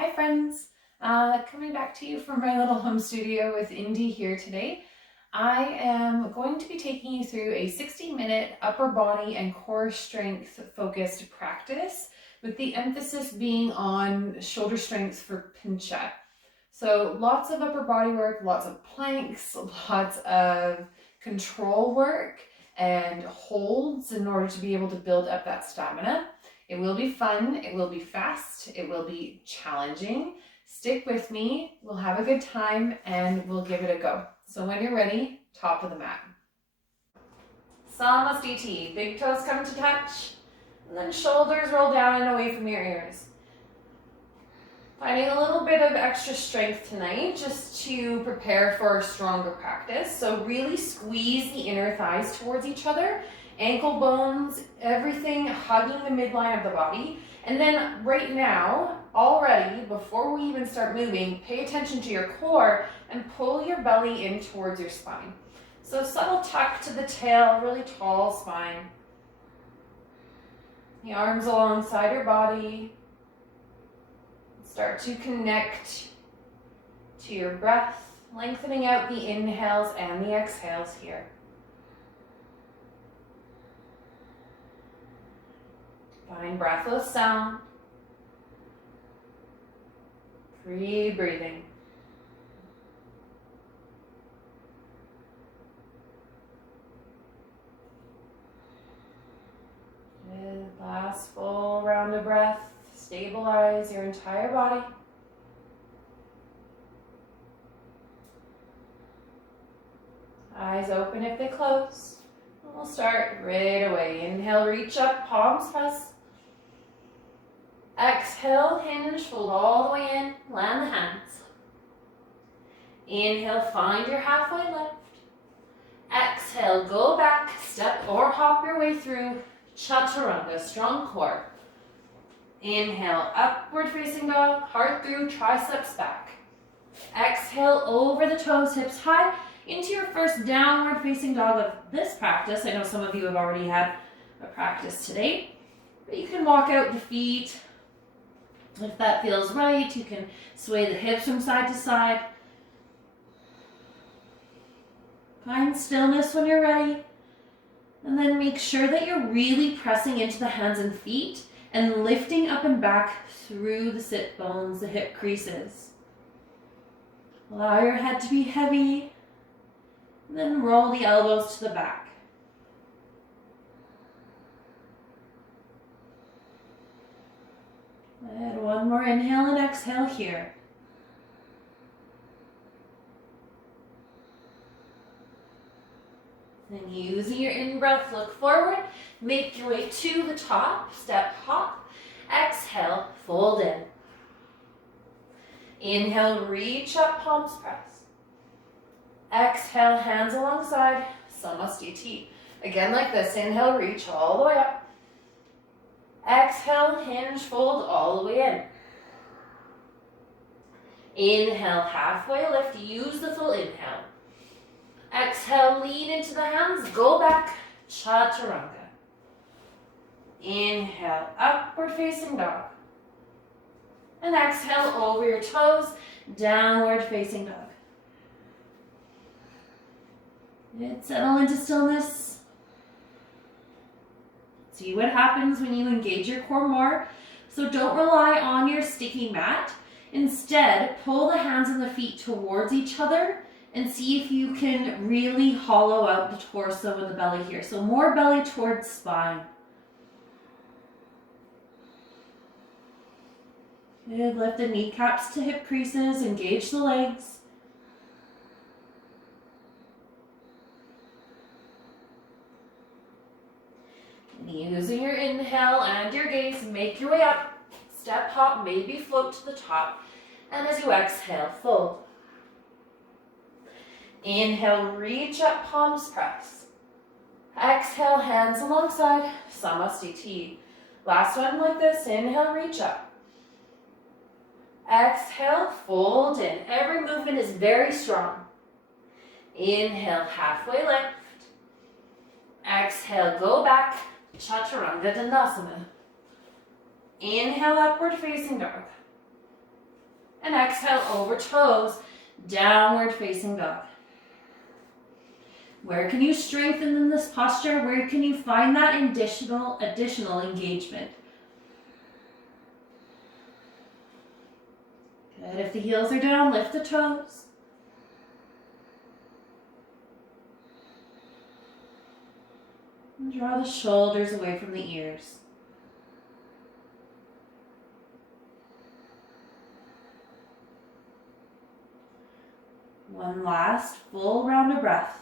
Hi friends, coming back to you from my little home studio with Indy here today. I am going to be taking you through a 60-minute upper body and core strength focused practice with the emphasis being on shoulder strength for pincha. So lots of upper body work, lots of planks, lots of control work and holds in order to be able to build up that stamina. It will be fun, it will be fast, it will be challenging. Stick with me, we'll have a good time, and we'll give it a go. So when you're ready, top of the mat. Samasthiti, big toes come to touch, and then shoulders roll down and away from your ears. Finding a little bit of extra strength tonight just to prepare for a stronger practice. So really squeeze the inner thighs towards each other, ankle bones, everything hugging the midline of the body. And then right now, already, before we even start moving, pay attention to your core and pull your belly in towards your spine. So subtle tuck to the tail, really tall spine. The arms alongside your body. Start to connect to your breath, lengthening out the inhales and the exhales here. Find breathless sound. Free breathing. Good. Last full round of breath. Stabilize your entire body. Eyes open if they close. And we'll start right away. Inhale, reach up, palms press. Exhale, hinge, fold all the way in, land the hands. Inhale, find your halfway lift. Exhale, go back, step or hop your way through chaturanga, strong core. Inhale, upward facing dog, heart through, triceps back. Exhale, over the toes, hips high, into your first downward facing dog of this practice. I know some of you have already had a practice today, but you can walk out the feet. If that feels right, you can sway the hips from side to side. Find stillness when you're ready, and then make sure that you're really pressing into the hands and feet and lifting up and back through the sit bones, the hip creases. Allow your head to be heavy, and then roll the elbows to the back. And one more inhale and exhale here. Then using your in-breath, look forward, make your way to the top, step hop, exhale, fold in. Inhale, reach up, palms press. Exhale, hands alongside, Samasthiti. Again like this, inhale, reach all the way up. Exhale, hinge, fold all the way in. Inhale, halfway lift, use the full inhale. Exhale, lean into the hands, go back, chaturanga. Inhale, upward facing dog. And exhale, over your toes, downward facing dog. Good. Settle into stillness. See what happens when you engage your core more. So don't rely on your sticky mat. Instead, pull the hands and the feet towards each other and see if you can really hollow out the torso and the belly here. So more belly towards spine. Good. Lift the kneecaps to hip creases, engage the legs. And using your inhale and your gaze, make your way up. Step hop, maybe float to the top. And as you exhale, fold. Inhale, reach up, palms press. Exhale, hands alongside, Samasthiti. Last one like this, inhale, reach up. Exhale, fold in. Every movement is very strong. Inhale, halfway lift. Exhale, go back, chaturanga dandasana. Inhale, upward facing dog. And exhale over toes, downward facing dog. Where can you strengthen in this posture? Where can you find that additional engagement? Good. If the heels are down, lift the toes. And draw the shoulders away from the ears. One last full round of breath.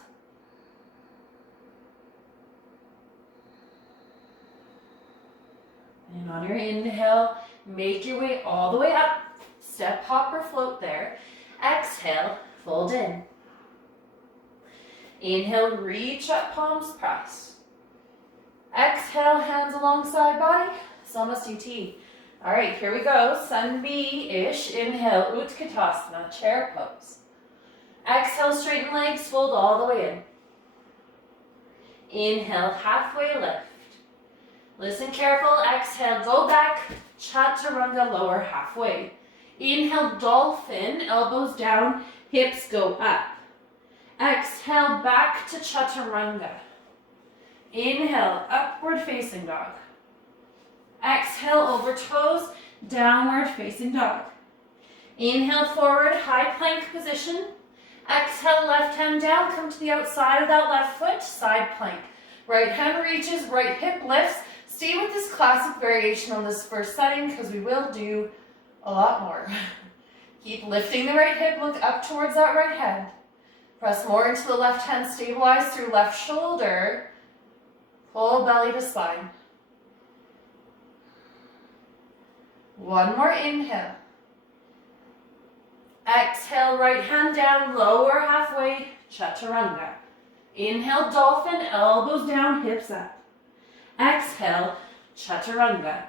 And on your inhale, make your way all the way up. Step, hop, or float there. Exhale, fold in. Inhale, reach up, palms pressed. Exhale, hands alongside body, Samasthiti. All right, here we go. Sun B-ish. Inhale, Utkatasana, chair pose. Exhale, straighten legs, fold all the way in. Inhale, halfway lift. Listen careful, exhale, go back, chaturanga, lower halfway. Inhale, dolphin, elbows down, hips go up. Exhale, back to chaturanga. Inhale, upward facing dog. Exhale, over toes, downward facing dog. Inhale, forward, high plank position. Exhale, left hand down, come to the outside of that left foot, side plank. Right hand reaches, right hip lifts. Stay with this classic variation on this first setting because we will do a lot more. Keep lifting the right hip, look up towards that right hand. Press more into the left hand, stabilize through left shoulder. Pull belly to spine. One more inhale. Exhale, right hand down, lower halfway, chaturanga. Inhale, dolphin, elbows down, hips up. Exhale, chaturanga.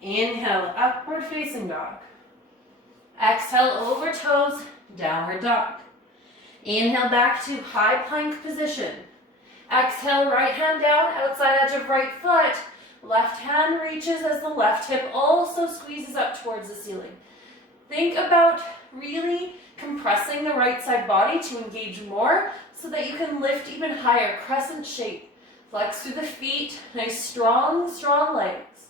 Inhale, upward facing dog. Exhale, over toes, downward dog. Inhale, back to high plank position. Exhale, right hand down, outside edge of right foot. Left hand reaches as the left hip also squeezes up towards the ceiling. Think about really compressing the right side body to engage more so that you can lift even higher, crescent shape. Flex through the feet, nice strong legs.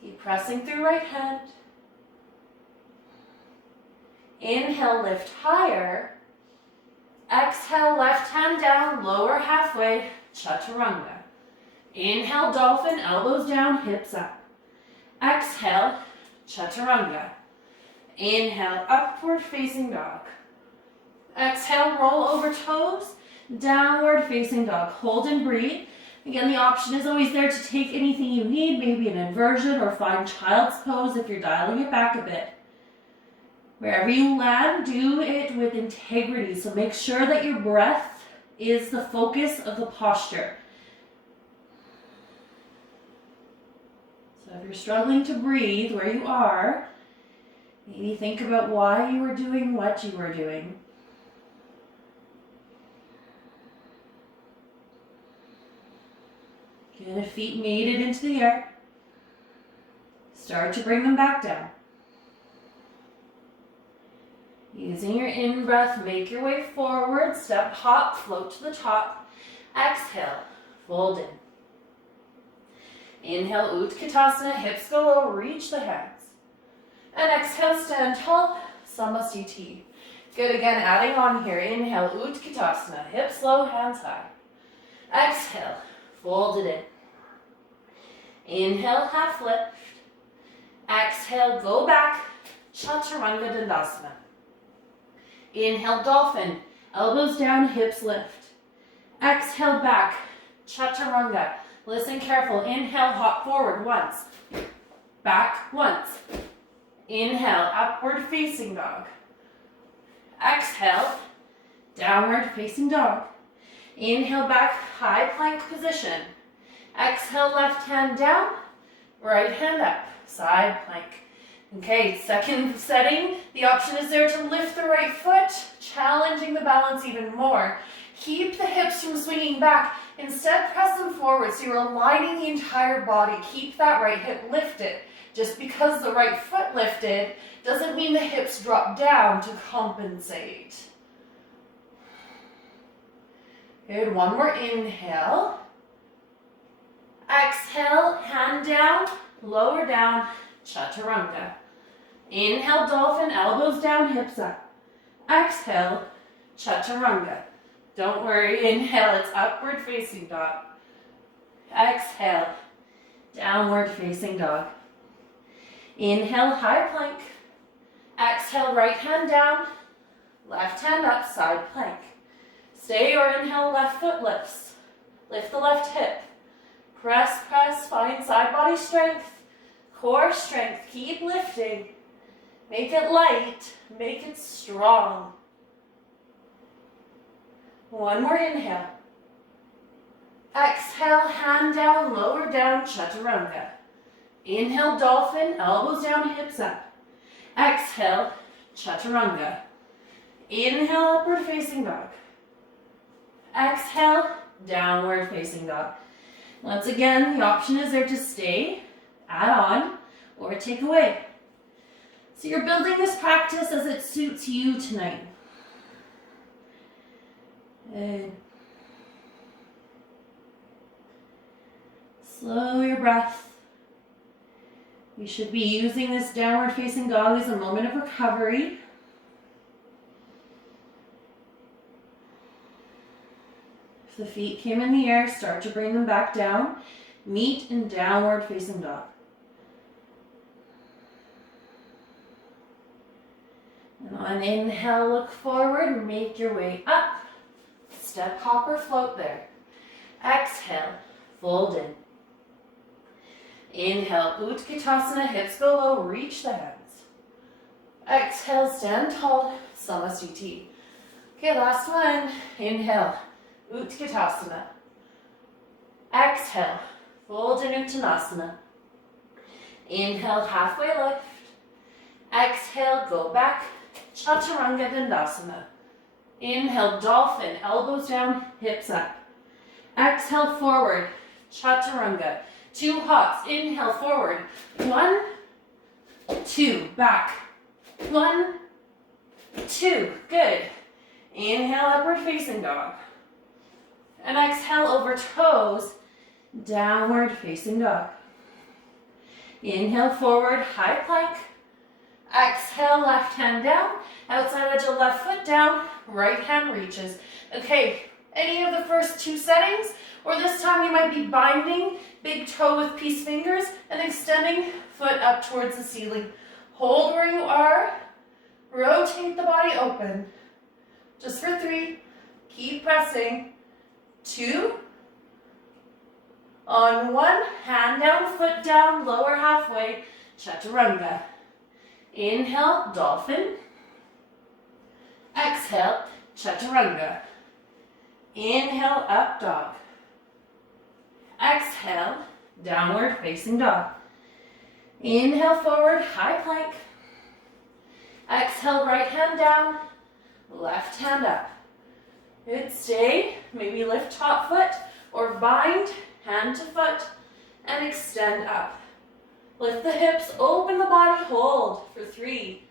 Keep pressing through right hand. Inhale, lift higher. Exhale, left hand down, lower halfway, chaturanga. Inhale, dolphin, elbows down, hips up. Exhale, chaturanga. Inhale, upward facing dog. Exhale, roll over toes, downward facing dog. Hold and breathe. Again, the option is always there to take anything you need, maybe an inversion or find child's pose if you're dialing it back a bit. Wherever you land, do it with integrity. So make sure that your breath is the focus of the posture. So if you're struggling to breathe where you are, maybe think about why you were doing what you were doing. Get the feet mated into the air. Start to bring them back down. Using your in-breath, make your way forward. Step, hop, float to the top. Exhale, fold in. Inhale, Utkatasana, hips go low, reach the hands. And exhale, stand tall, Samasthiti. Good, again, adding on here. Inhale, Utkatasana, hips low, hands high. Exhale, fold it in. Inhale, half lift. Exhale, go back, Chaturanga Dandasana. Inhale, dolphin, elbows down, hips lift. Exhale, back, chaturanga. Listen careful. Inhale, hop forward once. Back once. Inhale, upward facing dog. Exhale, downward facing dog. Inhale, back, high plank position. Exhale, left hand down, right hand up, side plank. Okay, second setting, the option is there to lift the right foot, challenging the balance even more. Keep the hips from swinging back. Instead, press them forward so you're aligning the entire body. Keep that right hip lifted. Just because the right foot lifted doesn't mean the hips drop down to compensate. Good, one more inhale. Exhale, hand down, lower down, chaturanga. Inhale, dolphin, elbows down, hips up. Exhale, chaturanga. Don't worry, inhale, it's upward facing dog. Exhale, downward facing dog. Inhale, high plank. Exhale, right hand down, left hand up, side plank. Stay or inhale, left foot lifts. Lift the left hip. Press, press, find side body strength, core strength. Keep lifting. Make it light, make it strong. One more inhale. Exhale, hand down, lower down, chaturanga. Inhale, dolphin, elbows down, hips up. Exhale, chaturanga. Inhale, upward facing dog. Exhale, downward facing dog. Once again, the option is there to stay, add on, or take away. So you're building this practice as it suits you tonight. Good. Slow your breath. You should be using this downward facing dog as a moment of recovery. If the feet came in the air, start to bring them back down. Meet in downward facing dog. And on inhale, look forward, make your way up. Step, hop, or float there. Exhale, fold in. Inhale, Utkatasana, hips go low, reach the hands. Exhale, stand tall, Samasthiti. Okay, last one. Inhale, Utkatasana. Exhale, fold in Uttanasana. Inhale, halfway lift. Exhale, go back, Chaturanga Dandasana. Inhale, dolphin, elbows down, hips up. Exhale, forward, Chaturanga. 2 hops, inhale, forward. 1, 2, back. 1, 2, good. Inhale, upward facing dog. And exhale, over toes, downward facing dog. Inhale, forward, high plank. Exhale, left hand down, outside edge of left foot down, right hand reaches. Okay, any of the first 2 settings, or this time you might be binding big toe with peace fingers and extending foot up towards the ceiling. Hold where you are, rotate the body open. Just for 3, keep pressing. 2, on 1, hand down, foot down, lower halfway, chaturanga. Inhale, dolphin. Exhale, chaturanga. Inhale, up dog. Exhale, downward facing dog. Inhale, forward, high plank. Exhale, right hand down, left hand up. Good, stay. Maybe lift top foot or bind hand to foot and extend up. Lift the hips, open the body, hold for 3,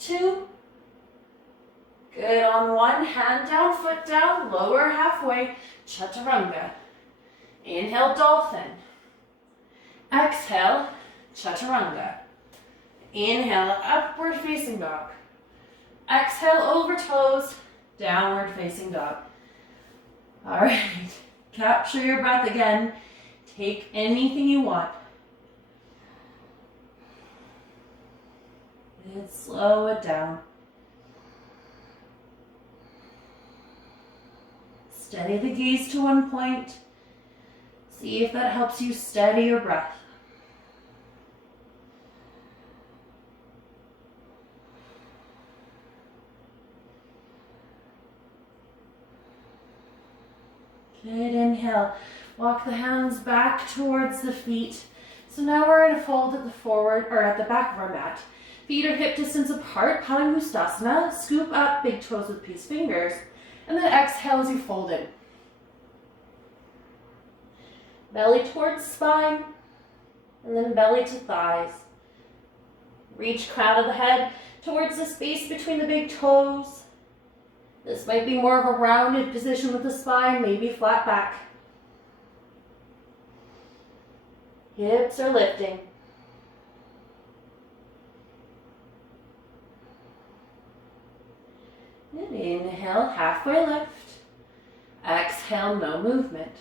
2, good. On 1, hand down, foot down, lower halfway, chaturanga. Inhale, dolphin. Exhale, chaturanga. Inhale, upward facing dog. Exhale, over toes, downward facing dog. All right, capture your breath again. Take anything you want. And slow it down. Steady the gaze to one point. See if that helps you steady your breath. Good, inhale. Walk the hands back towards the feet. So now we're going to fold at the forward or at the back of our mat. Feet are hip distance apart, Palangushtasana. Scoop up, big toes with peace fingers. And then exhale as you fold in. Belly towards spine. And then belly to thighs. Reach crown of the head towards the space between the big toes. This might be more of a rounded position with the spine, maybe flat back. Hips are lifting. And inhale, halfway lift. Exhale, no movement.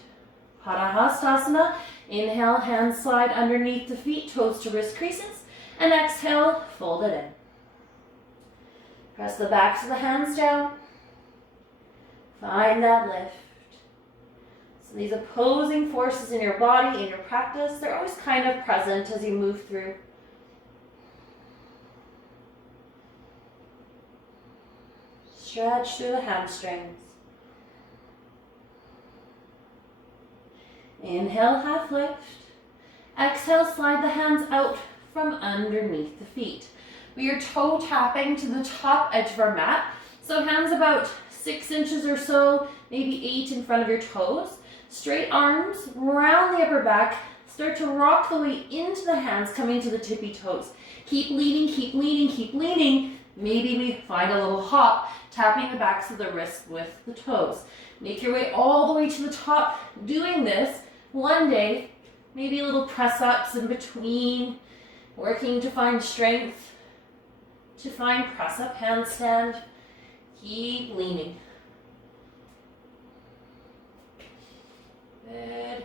Padahastasana. Inhale, hands slide underneath the feet, toes to wrist creases. And exhale, fold it in. Press the backs of the hands down. Find that lift. So these opposing forces in your body, in your practice, they're always kind of present as you move through. Stretch through the hamstrings. Inhale, half lift. Exhale, slide the hands out from underneath the feet. We are toe tapping to the top edge of our mat. So hands about 6 inches or so, maybe 8 in front of your toes. Straight arms, round the upper back. Start to rock the way into the hands, coming to the tippy toes. Keep leaning, keep leaning, keep leaning. Maybe we find a little hop, tapping the backs of the wrists with the toes. Make your way all the way to the top. Doing this one day, maybe a little press-ups in between, working to find strength, to find press-up handstand. Keep leaning. Good.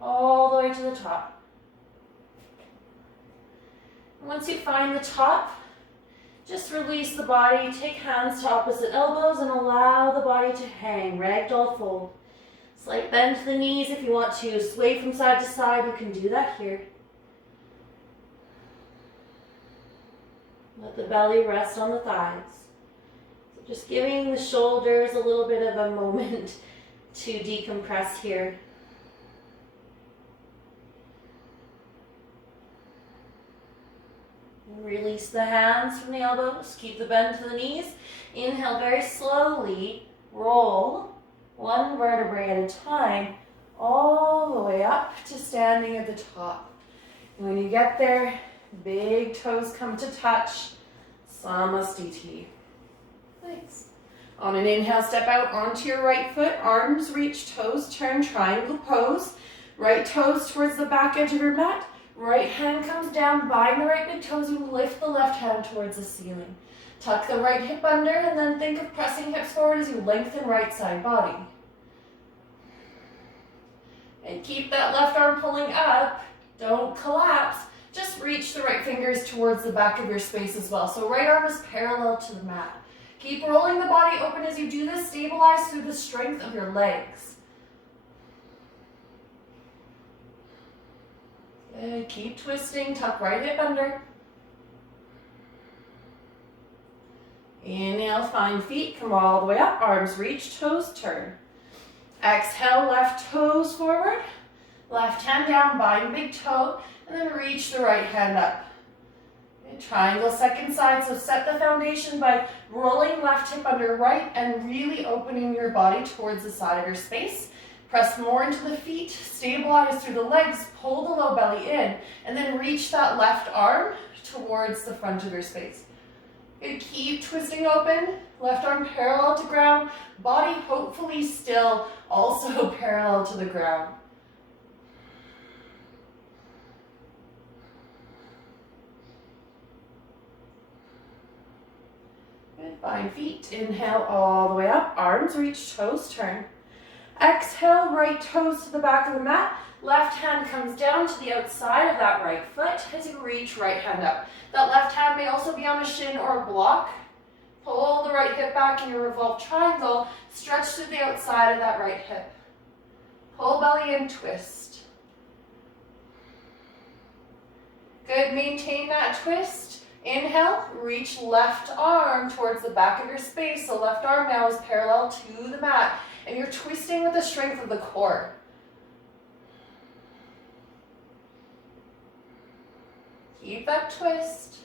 All the way to the top. Once you find the top, just release the body. Take hands to opposite elbows and allow the body to hang. Ragdoll fold. Slight bend to the knees if you want to. Sway from side to side. You can do that here. Let the belly rest on the thighs. So just giving the shoulders a little bit of a moment to decompress here. Release the hands from the elbows. Keep the bend to the knees. Inhale very slowly. Roll one vertebrae at a time all the way up to standing at the top. And when you get there, big toes come to touch. Samastiti. Thanks. On an inhale, step out onto your right foot. Arms reach, toes turn, triangle pose. Right toes towards the back edge of your mat. Right hand comes down, bind the right big toes, and lift the left hand towards the ceiling. Tuck the right hip under, and then think of pressing hips forward as you lengthen right side body. And keep that left arm pulling up. Don't collapse. Just reach the right fingers towards the back of your space as well. So right arm is parallel to the mat. Keep rolling the body open as you do this. Stabilize through the strength of your legs. Good. Keep twisting. Tuck right hip under. Inhale, find feet. Come all the way up. Arms reach, toes turn. Exhale, left toes forward. Left hand down, bind big toe. And then reach the right hand up. Good. Triangle second side. So set the foundation by rolling left hip under right and really opening your body towards the side of your space. Press more into the feet, stabilize through the legs, pull the low belly in, and then reach that left arm towards the front of your space. Good. Keep twisting open, left arm parallel to ground, body hopefully still, also parallel to the ground. Good. Find feet, inhale all the way up, arms reach, toes turn. Exhale, right toes to the back of the mat. Left hand comes down to the outside of that right foot as you reach right hand up. That left hand may also be on a shin or a block. Pull the right hip back in your revolved triangle. Stretch to the outside of that right hip. Pull belly in, twist. Good. Maintain that twist. Inhale, reach left arm towards the back of your space. So left arm now is parallel to the mat. And you're twisting with the strength of the core. Keep that twist.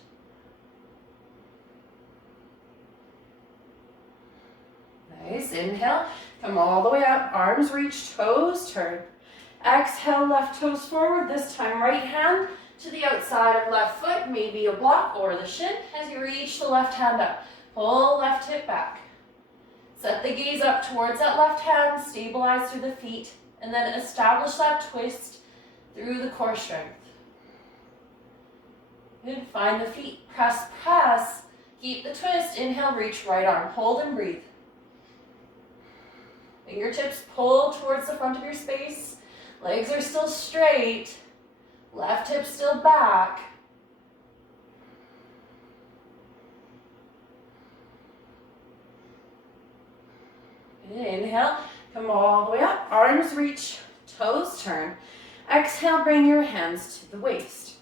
Nice. Inhale. Come all the way up. Arms reach, toes turn. Exhale, left toes forward. This time, right hand to the outside of left foot, maybe a block or the shin as you reach the left hand up. Pull left hip back. Set the gaze up towards that left hand, stabilize through the feet, and then establish that twist through the core strength. Good, find the feet, press, press. Keep the twist, inhale, reach right arm, hold and breathe. Fingertips pull towards the front of your space. Legs are still straight. Left hip still back. Inhale, come all the way up, arms reach, toes turn. Exhale, bring your hands to the waist.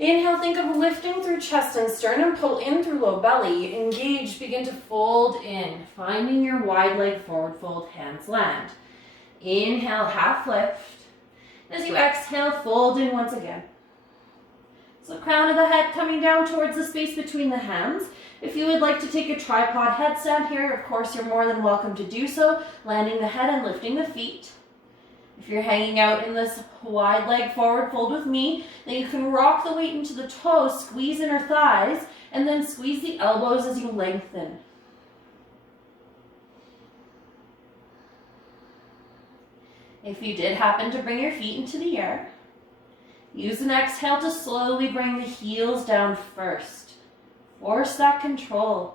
Inhale, think of lifting through chest and sternum, pull in through low belly, engage, begin to fold in, finding your wide leg forward fold, hands land. Inhale, half lift. As you exhale, fold in once again. So crown of the head coming down towards the space between the hands. If you would like to take a tripod headstand here, of course, you're more than welcome to do so, landing the head and lifting the feet. If you're hanging out in this wide leg forward fold with me, then you can rock the weight into the toes, squeeze inner thighs, and then squeeze the elbows as you lengthen. If you did happen to bring your feet into the air, use an exhale to slowly bring the heels down first. Force that control.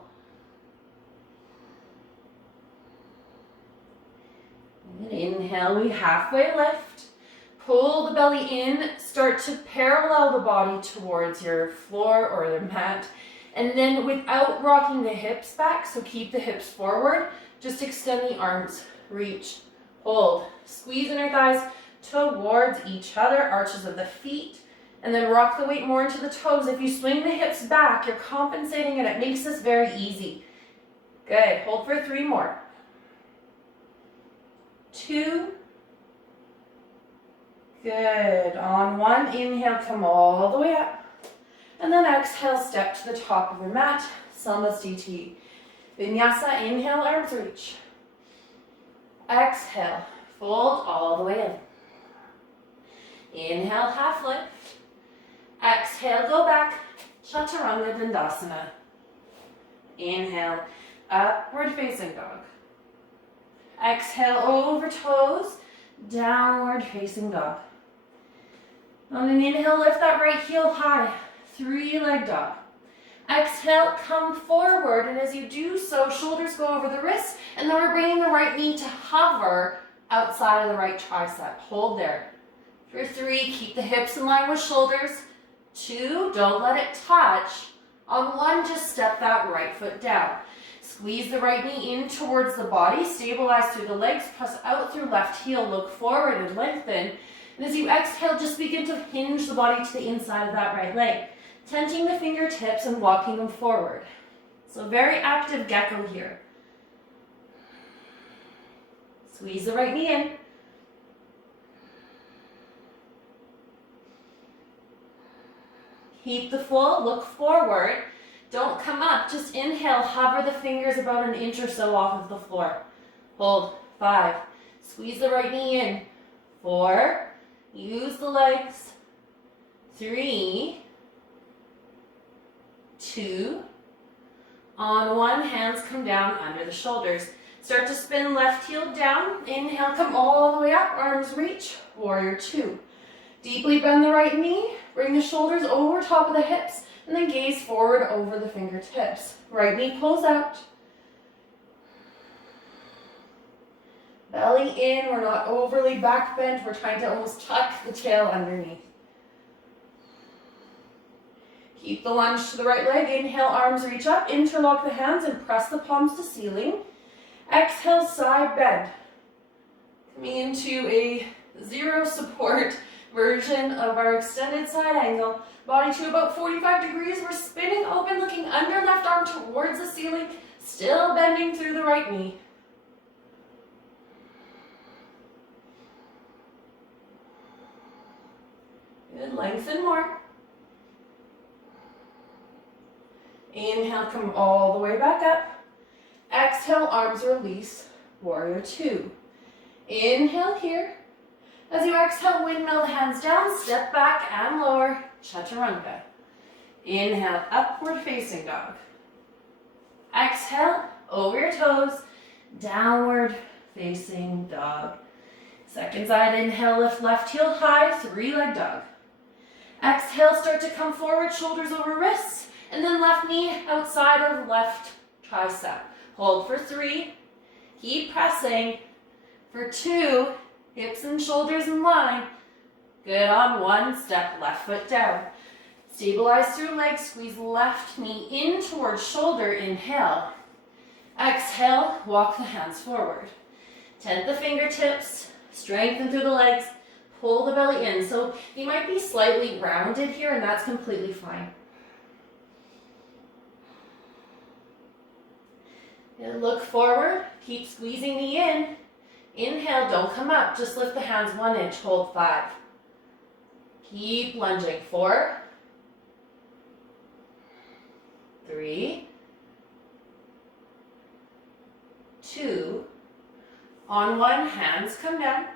And inhale, we halfway lift. Pull the belly in, start to parallel the body towards your floor or the mat. And then without rocking the hips back, so keep the hips forward, just extend the arms, reach, hold. Squeeze inner thighs towards each other, arches of the feet. And then rock the weight more into the toes. If you swing the hips back, you're compensating and it makes this very easy. Good, hold for 3 more. 2. Good, on 1, inhale, come all the way up. And then exhale, step to the top of your mat, Samasthiti. Vinyasa, inhale, arms reach. Exhale, fold all the way in. Inhale, half lift. Exhale, go back, Chaturanga Dandasana. Inhale, upward facing dog. Exhale, over toes, downward facing dog. On an inhale, lift that right heel high, 3-leg dog. Exhale, come forward, and as you do so, shoulders go over the wrists, and then we're bringing the right knee to hover outside of the right tricep. Hold there. For 3, keep the hips in line with shoulders. 2, don't let it touch. On 1, just step that right foot down. Squeeze the right knee in towards the body, stabilize through the legs, press out through left heel, look forward and lengthen. And as you exhale, just begin to hinge the body to the inside of that right leg, tenting the fingertips and walking them forward. So very active gecko here. Squeeze the right knee in. Keep the full, look forward. Don't come up, just inhale, hover the fingers about 1 inch or so off of the floor. Hold, 5. Squeeze the right knee in. 4. Use the legs. 3. 2. On 1, hands come down under the shoulders. Start to spin left heel down. Inhale, come all the way up, arms reach. Warrior 2. Deeply bend the right knee, bring the shoulders over top of the hips, and then gaze forward over the fingertips. Right knee pulls out. Belly in, we're not overly back bent, we're trying to almost tuck the tail underneath. Keep the lunge to the right leg, inhale, arms reach up, interlock the hands and press the palms to ceiling. Exhale, side bend. Coming into a 0 support version of our extended side angle. Body to about 45 degrees. We're spinning open, looking under left arm towards the ceiling, still bending through the right knee. Good, lengthen more. Inhale, come all the way back up. Exhale, arms release, warrior 2. Inhale here. As you exhale, windmill the hands down, step back and lower, chaturanga. Inhale, upward facing dog. Exhale, over your toes, downward facing dog. Second side, inhale, lift left heel high, three-leg dog. Exhale, start to come forward, shoulders over wrists, and then left knee outside of left tricep. Hold for 3, keep pressing. For 2, hips and shoulders in line. Good on 1, step left foot down. Stabilize through legs, squeeze left knee in towards shoulder, inhale. Exhale, walk the hands forward. Tent the fingertips, strengthen through the legs, pull the belly in. So you might be slightly rounded here, and that's completely fine. And look forward, keep squeezing the in. Inhale, don't come up, just lift the hands 1 inch, hold 5. Keep lunging, 4, 3, 2, on 1, hands come down.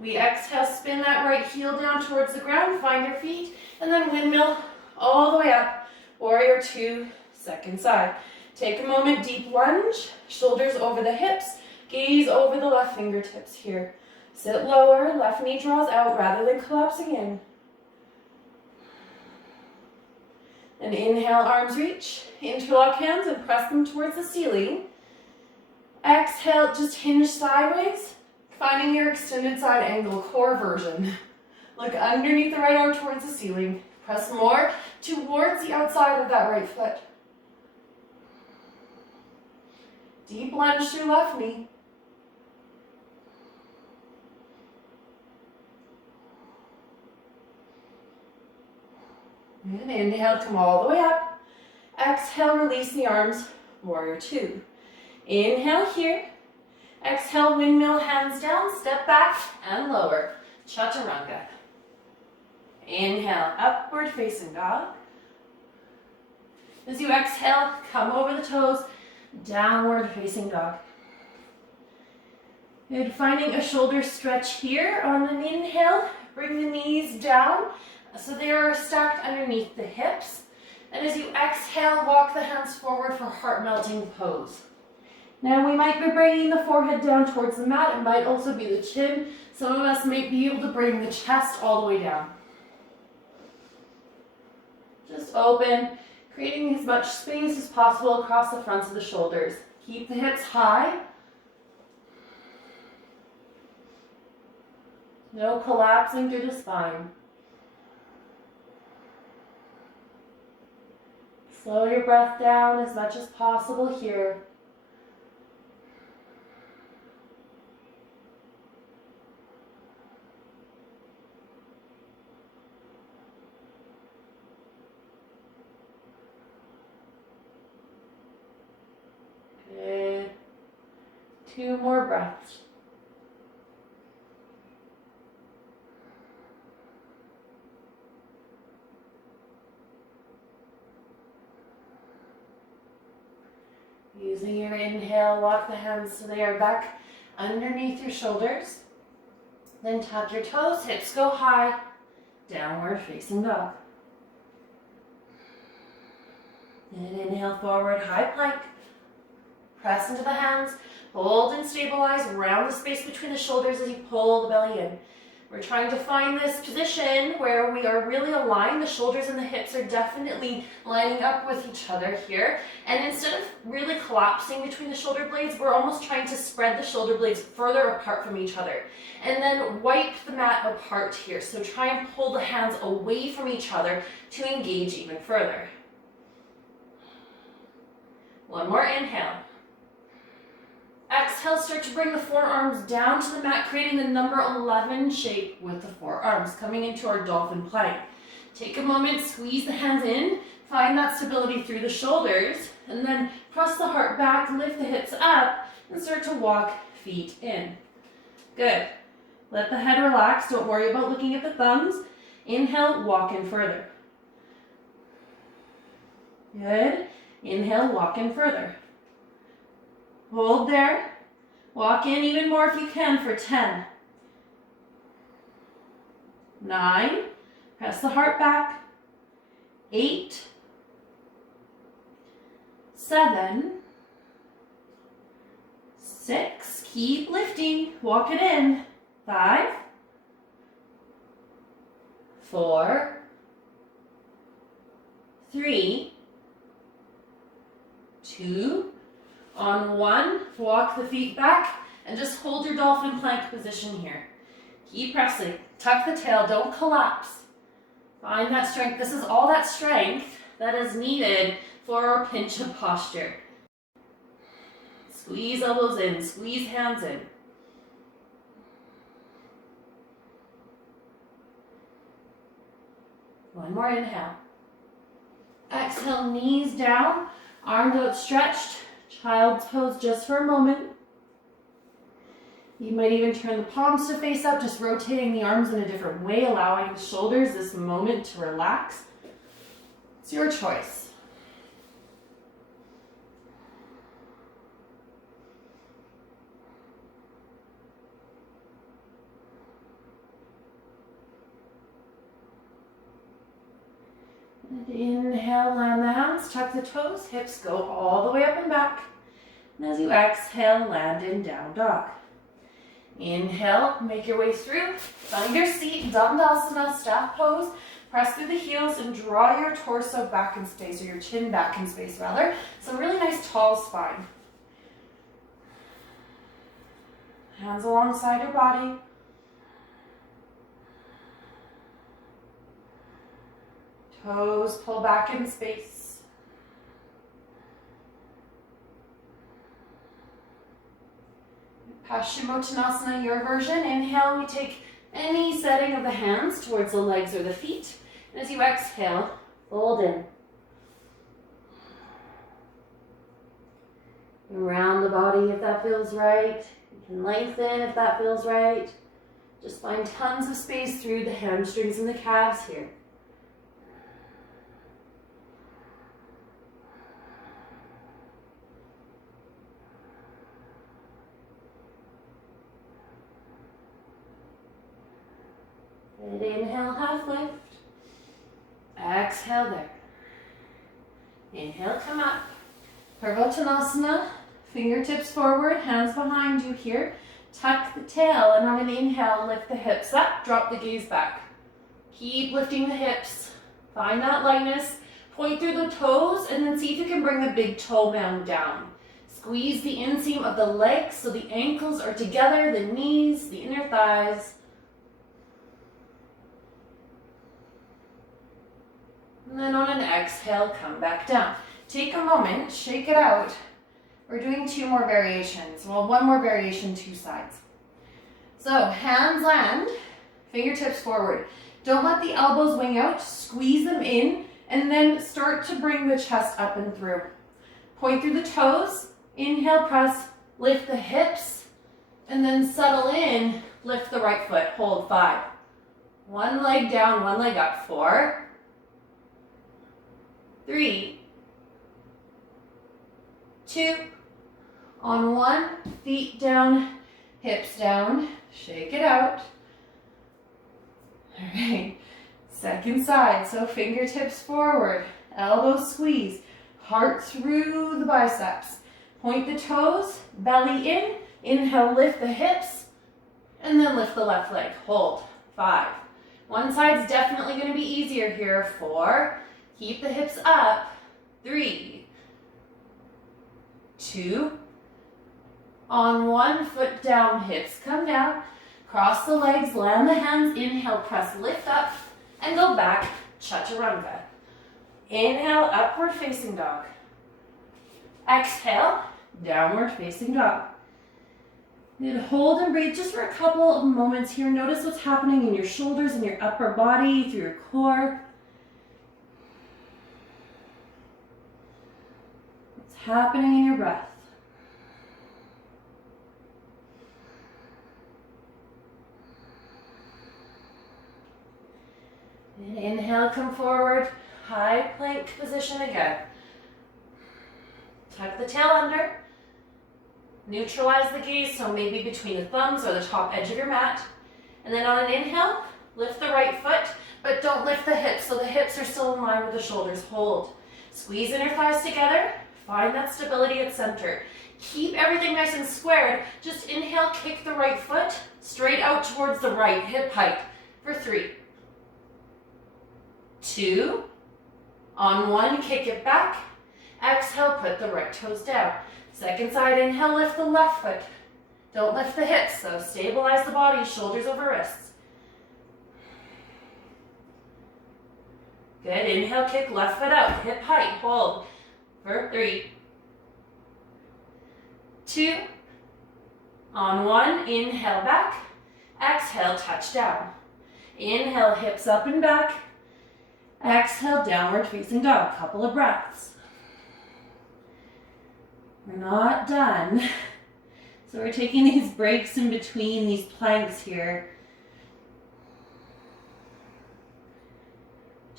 We exhale, spin that right heel down towards the ground, find your feet, and then windmill all the way up. Warrior 2, second side. Take a moment, deep lunge, shoulders over the hips, gaze over the left fingertips here. Sit lower, left knee draws out rather than collapsing in. And inhale, arms reach, interlock hands and press them towards the ceiling. Exhale, just hinge sideways, finding your extended side angle, core version. Look underneath the right arm towards the ceiling. Press more towards the outside of that right foot. Deep lunge through left knee. And inhale, come all the way up. Exhale, release the arms, warrior 2. Inhale here. Exhale, windmill, hands down, step back and lower, chaturanga. Inhale, upward facing dog. As you exhale, come over the toes, downward facing dog. Good, finding a shoulder stretch here on an inhale, bring the knees down so they are stacked underneath the hips. And as you exhale, walk the hands forward for heart melting pose. Now we might be bringing the forehead down towards the mat. It might also be the chin. Some of us may be able to bring the chest all the way down. Just open, creating as much space as possible across the fronts of the shoulders. Keep the hips high. No collapsing through the spine. Slow your breath down as much as possible here. Good. 2 more breaths. Using your inhale, walk the hands so they are back underneath your shoulders. Then tuck your toes, hips go high, downward facing dog. And inhale forward, high plank. Press into the hands, hold and stabilize, round the space between the shoulders as you pull the belly in. We're trying to find this position where we are really aligned. The shoulders and the hips are definitely lining up with each other here. And instead of really collapsing between the shoulder blades, we're almost trying to spread the shoulder blades further apart from each other. And then wipe the mat apart here. So try and pull the hands away from each other to engage even further. One more inhale. Exhale, start to bring the forearms down to the mat, creating the number 11 shape with the forearms, coming into our dolphin plank. Take a moment, squeeze the hands in, find that stability through the shoulders, and then press the heart back, lift the hips up, and start to walk feet in. Good. Let the head relax, don't worry about looking at the thumbs. Inhale, walk in further. Good. Inhale, walk in further. Hold there. Walk in even more if you can for 10, 9, press the heart back, 8, 7, 6, keep lifting, walk it in, 5, 4, 3, 2, on 1, walk the feet back and just hold your dolphin plank position here. Keep pressing, tuck the tail, don't collapse. Find that strength. This is all that strength that is needed for our pinch up posture. Squeeze elbows in, squeeze hands in. One more inhale. Exhale, knees down, arms outstretched, child's pose just for a moment. You might even turn the palms to face up, just rotating the arms in a different way, allowing the shoulders this moment to relax. It's your choice. And inhale, land the hands, tuck the toes, hips go all the way up and back. And as you exhale, land in down dog. Inhale, make your way through, find your seat, Dandasana, staff pose. Press through the heels and draw your torso back in space, or your chin back in space rather. So really nice tall spine. Hands alongside your body. Toes pull back in space. Paschimottanasana, your version. Inhale, we take any setting of the hands towards the legs or the feet. And as you exhale, fold in. Around the body if that feels right. You can lengthen if that feels right. Just find tons of space through the hamstrings and the calves here. Good. Inhale, half lift. Exhale there. Inhale, come up. Purvottanasana, fingertips forward, hands behind you here. Tuck the tail, and on an inhale, lift the hips up, drop the gaze back. Keep lifting the hips. Find that lightness. Point through the toes, and then see if you can bring the big toe mound down. Squeeze the inseam of the legs so the ankles are together, the knees, the inner thighs. And then on an exhale, come back down. Take a moment, shake it out. We're doing 2 more variations. Well, 1 more variation, 2 sides. So hands land, fingertips forward. Don't let the elbows wing out, squeeze them in, and then start to bring the chest up and through. Point through the toes, inhale, press, lift the hips, and then settle in, lift the right foot, hold 5. 1 leg down, 1 leg up, 4, 3, 2, on 1, feet down, hips down, shake it out. All right, second side, so fingertips forward, elbows squeeze, heart through the biceps. Point the toes, belly in, inhale, lift the hips, and then lift the left leg, hold, 5. One side's definitely gonna be easier here, 4, keep the hips up, 3, 2, on 1, foot down, hips come down, cross the legs, land the hands, inhale, press, lift up, and go back, chaturanga. Inhale, upward facing dog. Exhale, downward facing dog. And hold and breathe just for a couple of moments here. Notice what's happening in your shoulders and your upper body, through your core. What's happening in your breath. And inhale, come forward, high plank position again. Tuck the tail under. Neutralize the gaze, so maybe between the thumbs or the top edge of your mat. And then on an inhale, lift the right foot, but don't lift the hips, so the hips are still in line with the shoulders. Hold. Squeeze inner thighs together. Find that stability at center. Keep everything nice and squared. Just inhale, kick the right foot straight out towards the right, hip height, for 3, 2, on 1, kick it back. Exhale, put the right toes down. Second side, inhale, lift the left foot. Don't lift the hips, though. Stabilize the body, shoulders over wrists. Good, inhale, kick left foot out, hip height, hold for 3, 2, on 1, inhale back, exhale, touch down. Inhale, hips up and back, exhale, downward facing dog, couple of breaths. We're not done. So we're taking these breaks in between these planks here,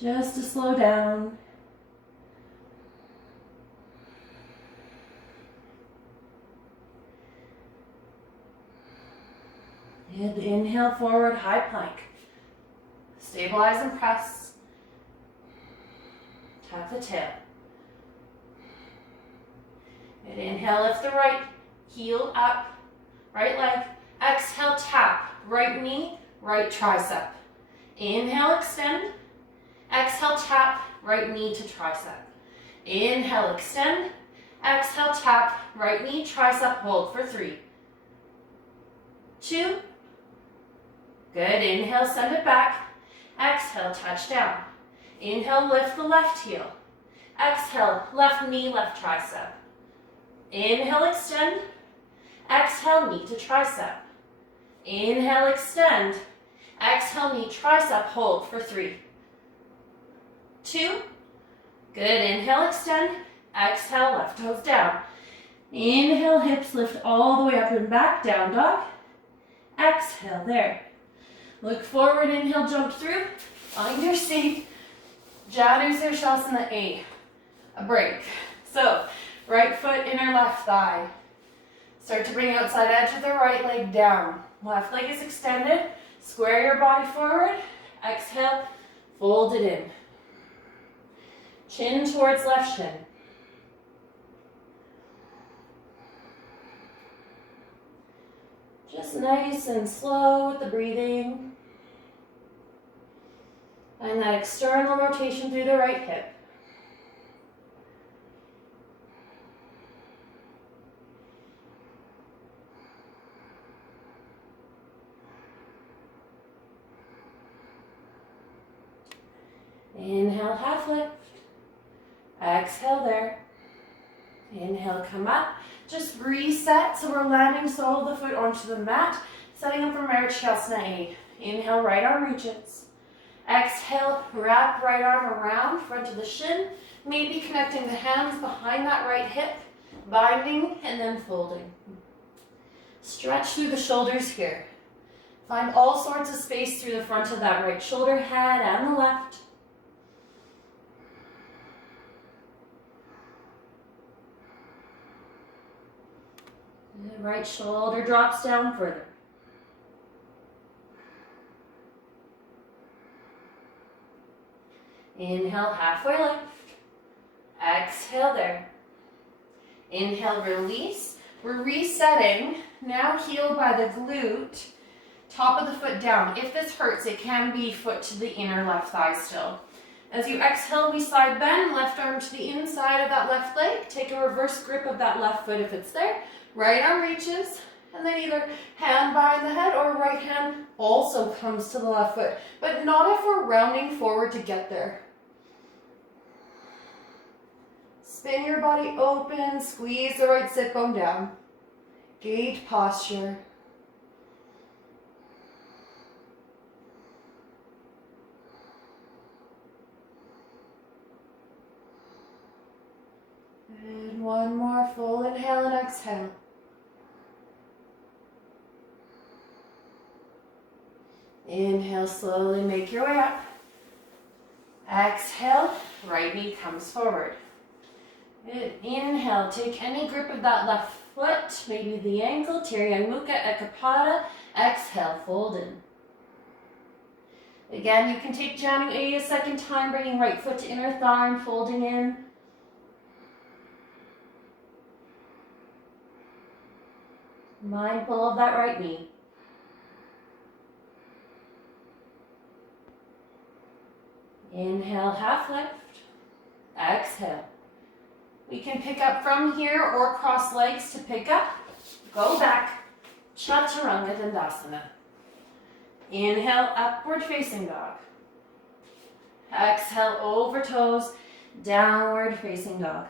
just to slow down. And inhale, forward, high plank. Stabilize and press. Tuck the tail. And inhale, lift the right heel up, right leg. Exhale, tap, right knee, right tricep. Inhale, extend. Exhale, tap, right knee to tricep. Inhale, extend. Exhale, tap, right knee, tricep, hold for 3, 2. Good, inhale, send it back. Exhale, touch down. Inhale, lift the left heel. Exhale, left knee, left tricep. Inhale, extend. Exhale, knee to tricep. Inhale, extend. Exhale, knee, tricep, hold for 3, 2. Good, inhale, extend. Exhale, left toes down. Inhale, hips lift all the way up and back, down dog. Exhale, there. Look forward, inhale, jump through. Find your seat. Janusirsasana a break. So, right foot, inner left thigh. Start to bring outside edge of the right leg down. Left leg is extended. Square your body forward. Exhale, fold it in. Chin towards left shin. Just nice and slow with the breathing. Find that external rotation through the right hip. Inhale, half lift. Exhale there. Inhale, come up. Just reset, so we're landing sole of the foot onto the mat, setting up for Marichyasana A. Inhale, right arm reaches. Exhale, wrap right arm around, front of the shin, maybe connecting the hands behind that right hip, binding and then folding. Stretch through the shoulders here. Find all sorts of space through the front of that right shoulder head and the left. The right shoulder drops down further. Inhale, halfway lift. Exhale there. Inhale, release. We're resetting. Now heel by the glute. Top of the foot down. If this hurts, it can be foot to the inner left thigh still. As you exhale, we side bend. Left arm to the inside of that left leg. Take a reverse grip of that left foot if it's there. Right arm reaches. And then either hand behind the head or right hand also comes to the left foot. But not if we're rounding forward to get there. Spin your body open, squeeze the right sit bone down. Gate posture. And one more full inhale and exhale. Inhale, slowly make your way up. Exhale, right knee comes forward. Good. Inhale, take any grip of that left foot, maybe the ankle, Tiryan Mukha, Ekapada. Exhale, fold in. Again, you can take Janu A a second time, bringing right foot to inner thigh and folding in. Mindful of that right knee. Inhale, half lift. Exhale. We can pick up from here or cross legs to pick up. Go back. Chaturanga Dandasana. Inhale, upward facing dog. Exhale, over toes, downward facing dog.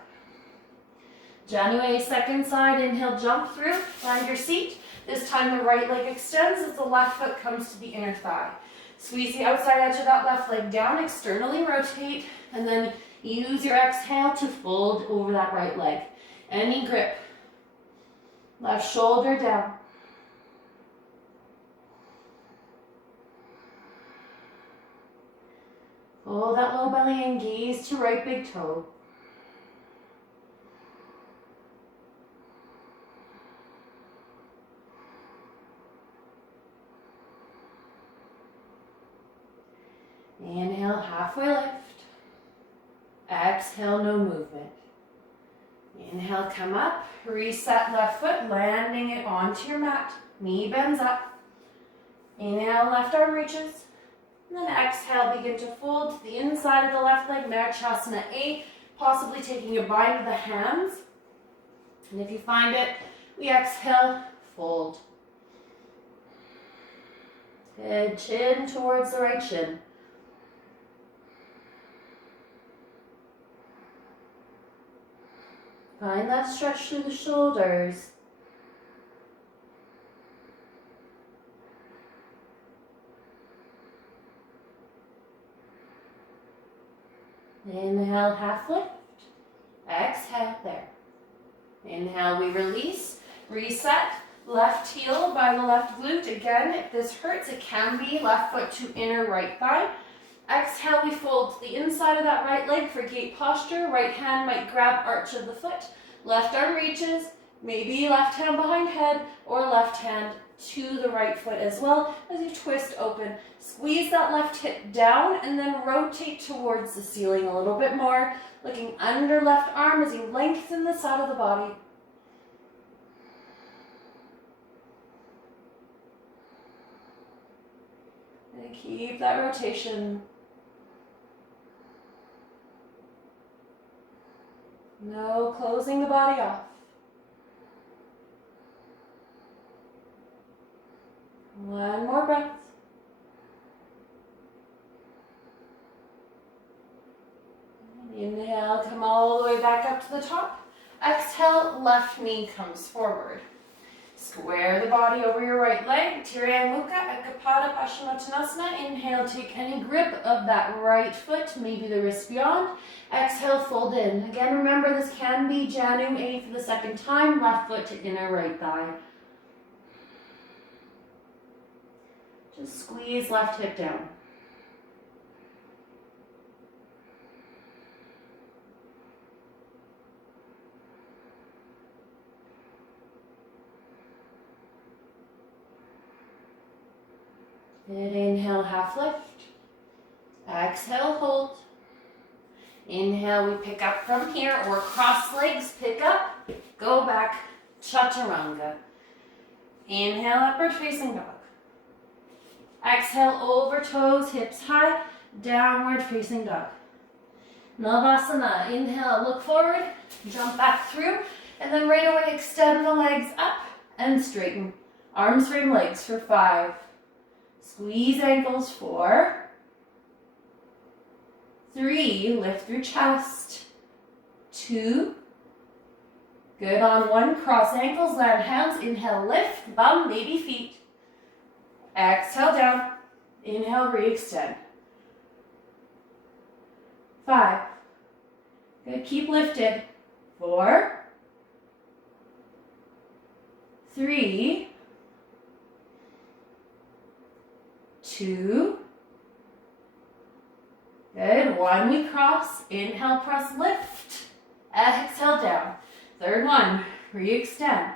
Janu A, second side. Inhale, jump through. Find your seat. This time the right leg extends as the left foot comes to the inner thigh. Squeeze the outside edge of that left leg down, externally rotate, and then use your exhale to fold over that right leg. Any grip. Left shoulder down. Pull that low belly and gaze to right big toe. Inhale, halfway lift. Exhale, no movement. Inhale, come up. Reset left foot, landing it onto your mat. Knee bends up. Inhale, left arm reaches. And then exhale, begin to fold to the inside of the left leg, Marchasana A, possibly taking a bind of the hands. And if you find it, we exhale, fold. Good, chin towards the right shin. Find that stretch through the shoulders. Inhale, half lift. Exhale, there. Inhale, we release. Reset. Left heel by the left glute. Again, if this hurts, it can be left foot to inner right thigh. Exhale, we fold to the inside of that right leg for gate posture. Right hand might grab arch of the foot. Left arm reaches. Maybe left hand behind head or left hand to the right foot as well as you twist open. Squeeze that left hip down and then rotate towards the ceiling a little bit more, looking under left arm as you lengthen the side of the body. And keep that rotation. No closing the body off. One more breath. Inhale, come all the way back up to the top. Exhale, left knee comes forward. Square the body over your right leg. Tirya Mukha, Ekapada Paschimottanasana. Inhale, take any grip of that right foot, maybe the wrist beyond. Exhale, fold in. Again, remember this can be Janu A for the second time. Left foot to inner right thigh. Just squeeze left hip down. Good, inhale, half lift. Exhale, hold. Inhale, we pick up from here or cross legs, pick up, go back, chaturanga. Inhale, upward facing dog. Exhale, over toes, hips high, downward facing dog. Navasana, inhale, look forward, jump back through, and then right away extend the legs up and straighten. Arms frame legs for 5. Squeeze ankles 4. 3, lift through chest. 2. Good, on 1, cross ankles, land hands, inhale, lift, bum, baby feet. Exhale down, inhale, re-extend. 5. Good, keep lifted. 4. 3. 2. Good, 1, we cross, inhale, press, lift. Exhale down. 3rd one, re-extend.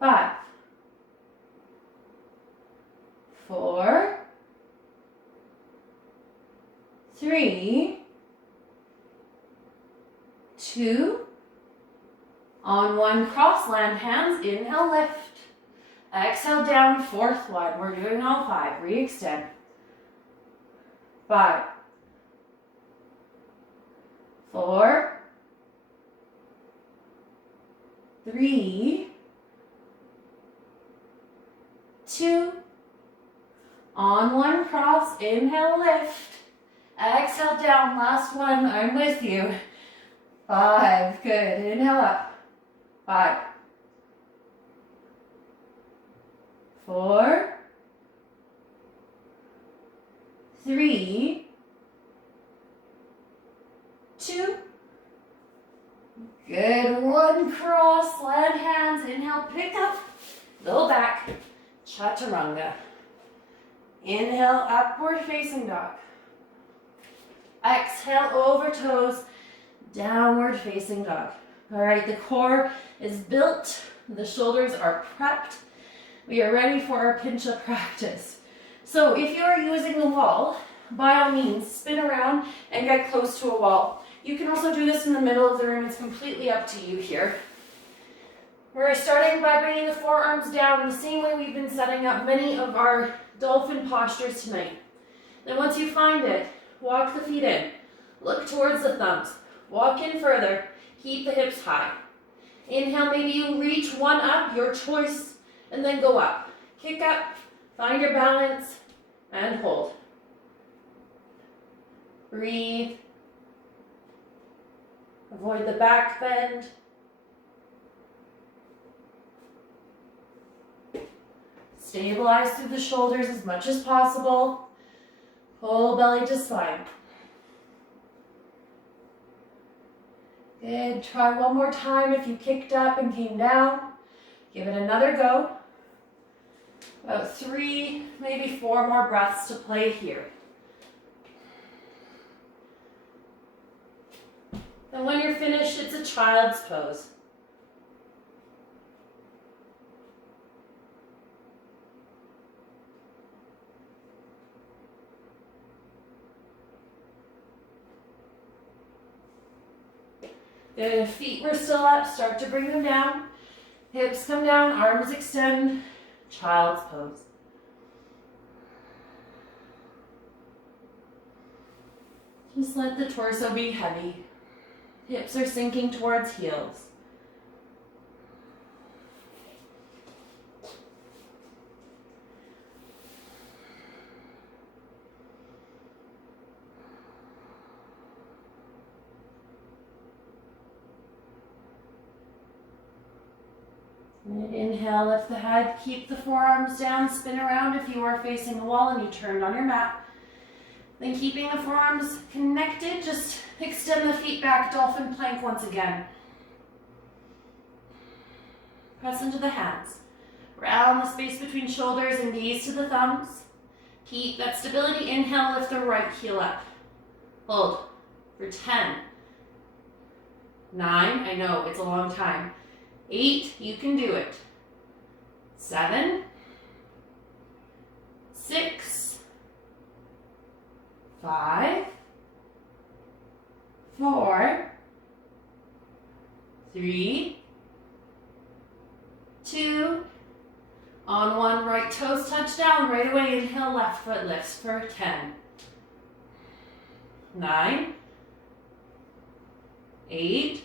5. 4. 3, 2, on one cross, land hands, inhale, lift. Exhale, down, fourth one. We're doing all 5. Re-extend. 5, 4, 3, 2, on one cross, inhale, lift. Exhale, down, last one, I'm with you. 5, good, inhale up. 5, 4, 3, 2, good, one cross, land hands, inhale, pick up, go back, chaturanga. Inhale, upward facing dog. Exhale, over toes, downward facing dog. All right, the core is built, the shoulders are prepped. We are ready for our pincha practice. So if you are using the wall, by all means, spin around and get close to a wall. You can also do this in the middle of the room. It's completely up to you here. We're starting by bringing the forearms down the same way we've been setting up many of our dolphin postures tonight. Then once you find it, walk the feet in. Look towards the thumbs. Walk in further. Keep the hips high. Inhale, maybe you reach one up, your choice, and then go up. Kick up, find your balance, and hold. Breathe. Avoid the back bend. Stabilize through the shoulders as much as possible. Pull belly to spine. Good. Try one more time if you kicked up and came down. Give it another go. About 3, maybe 4 more breaths to play here. And when you're finished, it's a child's pose. If feet were still up, start to bring them down. Hips come down, arms extend, child's pose. Just let the torso be heavy. Hips are sinking towards heels. Inhale, lift the head, keep the forearms down, spin around if you are facing the wall and you turned on your mat. Then keeping the forearms connected, just extend the feet back, dolphin plank once again. Press into the hands. Round the space between shoulders and gaze to the thumbs. Keep that stability. Inhale, lift the right heel up. Hold for 10, 9, I know it's a long time. 8, you can do it. 7, 6, 5, 4, 3, 2, on one, right toes touch down, right away, inhale, left foot lifts for 10, 9, 8,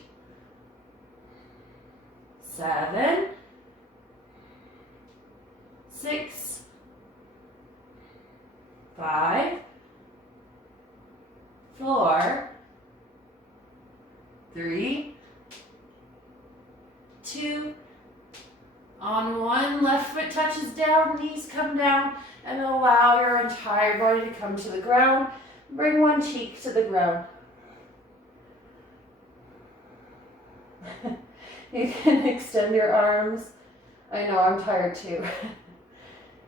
7, 6, 5, 4, 3, 2, on one, left foot touches down, knees come down, and allow your entire body to come to the ground. Bring one cheek to the ground. You can extend your arms. I know, I'm tired too.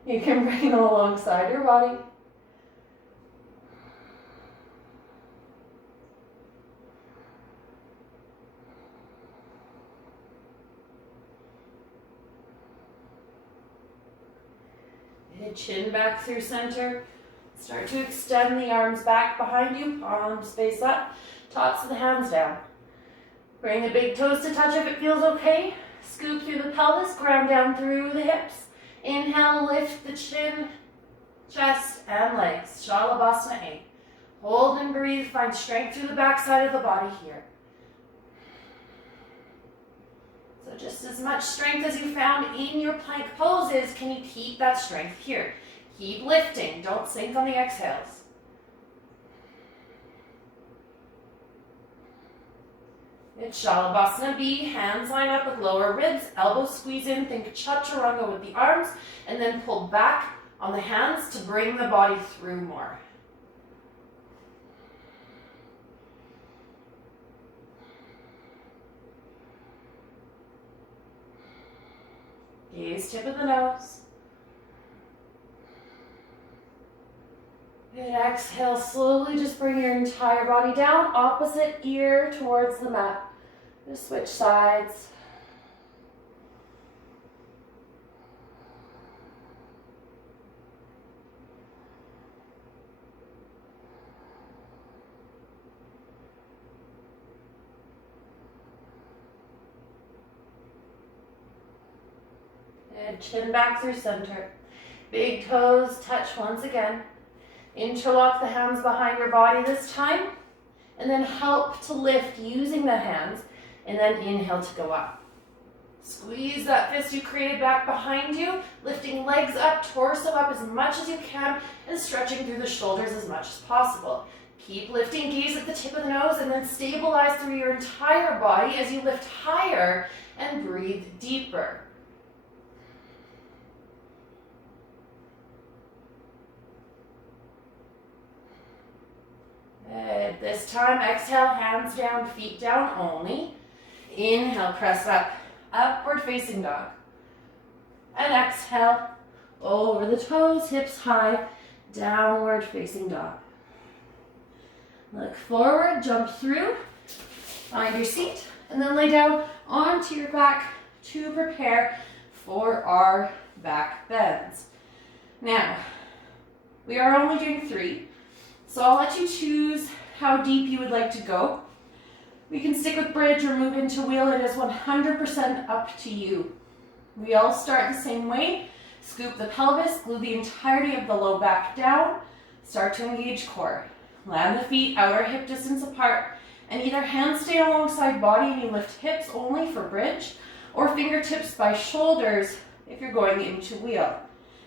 You can bring them alongside your body. Chin back through center. Start to extend the arms back behind you, palms face up, tops of the hands down. Bring the big toes to touch if it feels okay. Scoop through the pelvis, ground down through the hips. Inhale, lift the chin, chest, and legs. Shalabhasana A. Hold and breathe. Find strength through the back side of the body here. So just as much strength as you found in your plank poses, can you keep that strength here? Keep lifting. Don't sink on the exhales. It's Shalabhasana B. Hands line up with lower ribs. Elbows squeeze in. Think chaturanga with the arms. And then pull back on the hands to bring the body through more. Gaze tip of the nose. Good. Exhale, slowly just bring your entire body down, opposite ear towards the mat. Just switch sides. Good. Chin back through center. Big toes touch once again. Interlock the hands behind your body this time, and then help to lift using the hands, and then inhale to go up. Squeeze that fist you created back behind you, lifting legs up, torso up as much as you can, and stretching through the shoulders as much as possible. Keep lifting, gaze at the tip of the nose, and then stabilize through your entire body as you lift higher and breathe deeper. Good. This time, exhale, hands down, feet down only. Inhale, press up, upward facing dog. And exhale, over the toes, hips high, downward facing dog. Look forward, jump through, find your seat, and then lay down onto your back to prepare for our back bends. Now, we are only doing 3. So I'll let you choose how deep you would like to go. We can stick with bridge or move into wheel. It is 100% up to you. We all start the same way. Scoop the pelvis, glue the entirety of the low back down. Start to engage core. Land the feet outer hip distance apart, and either hands stay alongside body and you lift hips only for bridge, or fingertips by shoulders if you're going into wheel.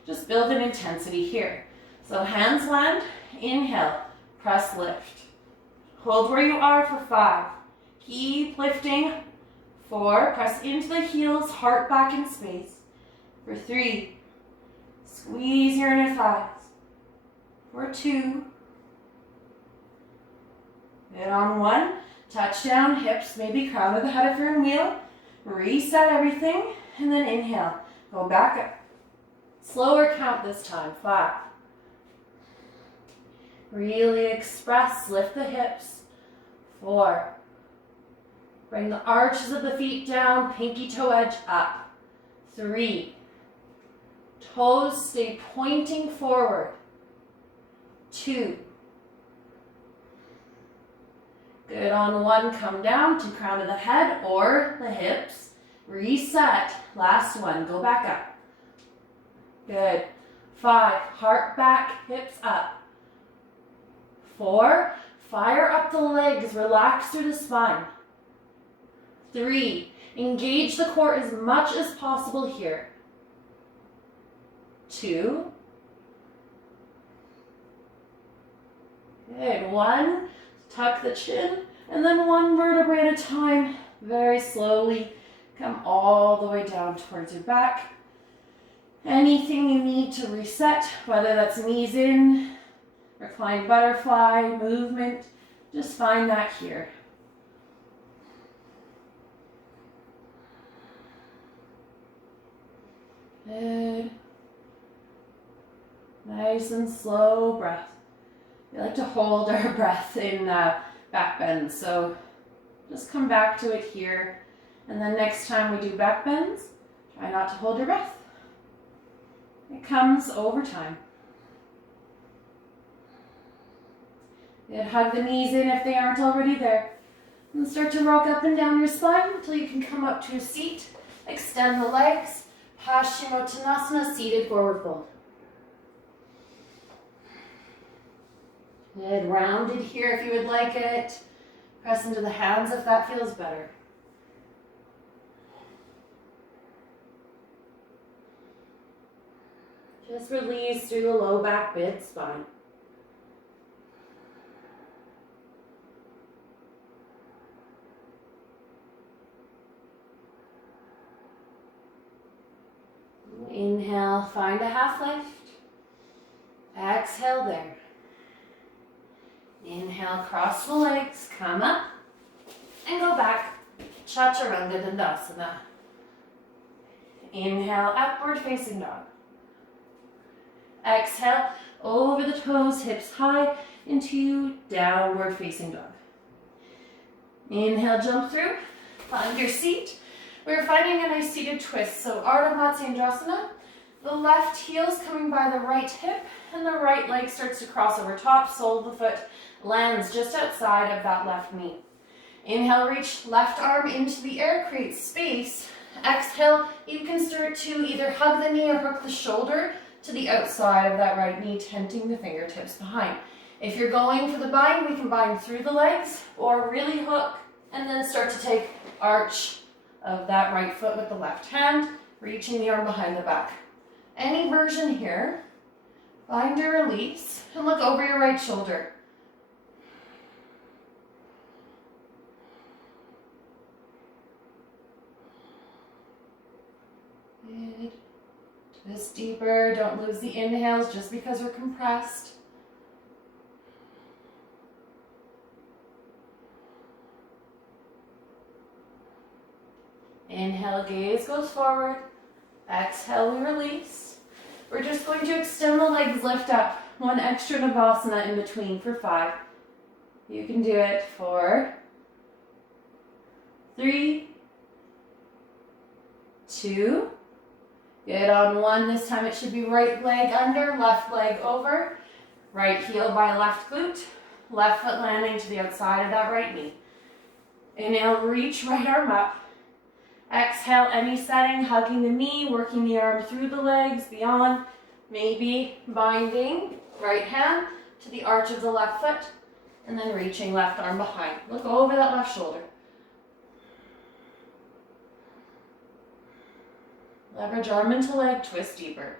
Just build an intensity here. So hands land, inhale, press lift. Hold where you are for 5. Keep lifting. 4, press into the heels, heart back in space. For 3, squeeze your inner thighs. For 2, good on 1, touch down, hips, maybe crown of the head if you're in wheel. Reset everything, and then inhale, go back up. Slower count this time, 5. Really express, lift the hips. 4. Bring the arches of the feet down, pinky toe edge up. 3. Toes stay pointing forward. 2. Good on 1, come down to crown of the head or the hips. Reset, last one, go back up. Good. 5, heart back, hips up. 4, fire up the legs, relax through the spine. 3, engage the core as much as possible here. 2, good, 1, tuck the chin, and then 1 vertebrae at a time, very slowly, come all the way down towards your back. Anything you need to reset, whether that's knees in, reclined butterfly, movement, just find that here. Good. Nice and slow breath. We like to hold our breath in back bends, so just come back to it here. And then next time we do back bends, try not to hold your breath. It comes over time. Good. Hug the knees in if they aren't already there. And start to rock up and down your spine until you can come up to a seat. Extend the legs. Paschimottanasana, seated forward fold. Good. Rounded here if you would like it. Press into the hands if that feels better. Just release through the low back, mid spine. Inhale, find a half lift. Exhale there. Inhale, cross the legs, come up, and go back. Chaturanga Dandasana. Inhale, upward facing dog. Exhale, over the toes, hips high, into downward facing dog. Inhale, jump through, find your seat. We're finding a nice seated twist. So Ardha Matsyendrasana, the left heel's coming by the right hip, and the right leg starts to cross over top, sole of the foot lands just outside of that left knee. Inhale, reach left arm into the air, create space. Exhale, you can start to either hug the knee or hook the shoulder to the outside of that right knee, tenting the fingertips behind. If you're going for the bind, we can bind through the legs or really hook and then start to take arch of that right foot with the left hand, reaching the arm behind the back. Any version here, bind or release, and look over your right shoulder. Good. Twist deeper, don't lose the inhales just because we're compressed. Inhale, gaze goes forward. Exhale, we release. We're just going to extend the legs, lift up. One extra Navasana in between for 5. You can do it for 3, 2. Good on 1. This time it should be right leg under, left leg over. Right heel by left glute. Left foot landing to the outside of that right knee. Inhale, reach right arm up. Exhale, any setting, hugging the knee, working the arm through the legs, beyond, maybe binding right hand to the arch of the left foot, and then reaching left arm behind. Look over that left shoulder. Leverage arm into leg, twist deeper.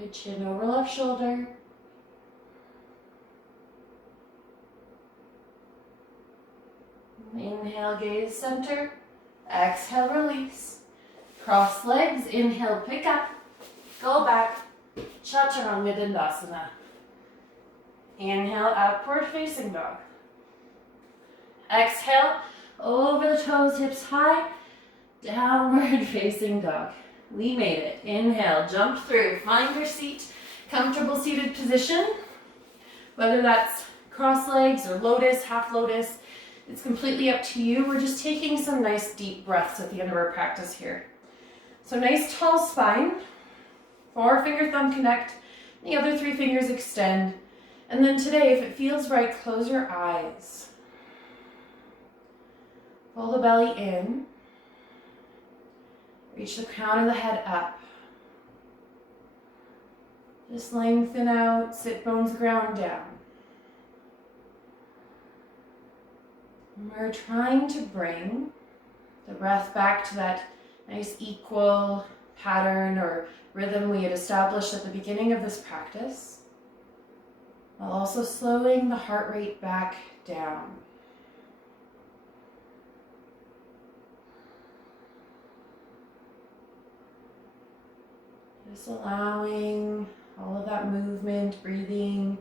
Good, chin over left shoulder. Inhale, gaze center. Exhale, release. Cross legs, inhale, pick up. Go back. Chaturanga Dandasana. Inhale, upward facing dog. Exhale, over the toes, hips high. Downward facing dog. We made it. Inhale, jump through, find your seat, comfortable seated position. Whether that's cross legs or lotus, half lotus, it's completely up to you. We're just taking some nice deep breaths at the end of our practice here. So nice tall spine, 4 finger thumb connect, the other 3 fingers extend. And then today, if it feels right, close your eyes. Pull the belly in. Reach the crown of the head up. Just lengthen out, sit bones ground down. And we're trying to bring the breath back to that nice equal pattern or rhythm we had established at the beginning of this practice, while also slowing the heart rate back down. Just allowing all of that movement, breathing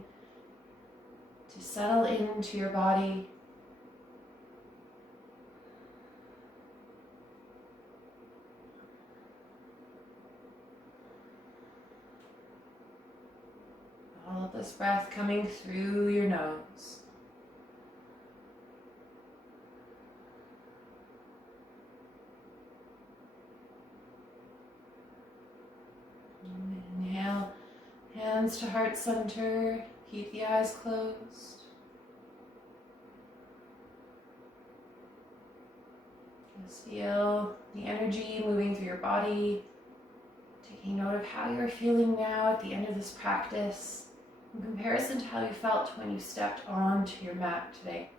to settle into your body. All of this breath coming through your nose. hands to heart center. Keep the eyes closed. Just feel the energy moving through your body. Taking note of how you're feeling now at the end of this practice in comparison to how you felt when you stepped onto your mat today.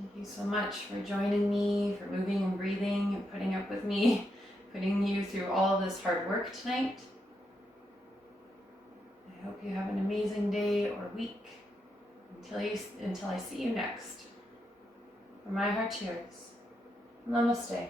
Thank you so much for joining me, for moving and breathing and putting up with me, putting you through all of this hard work tonight. I hope you have an amazing day or week until I see you next. From my heart to yours. Namaste.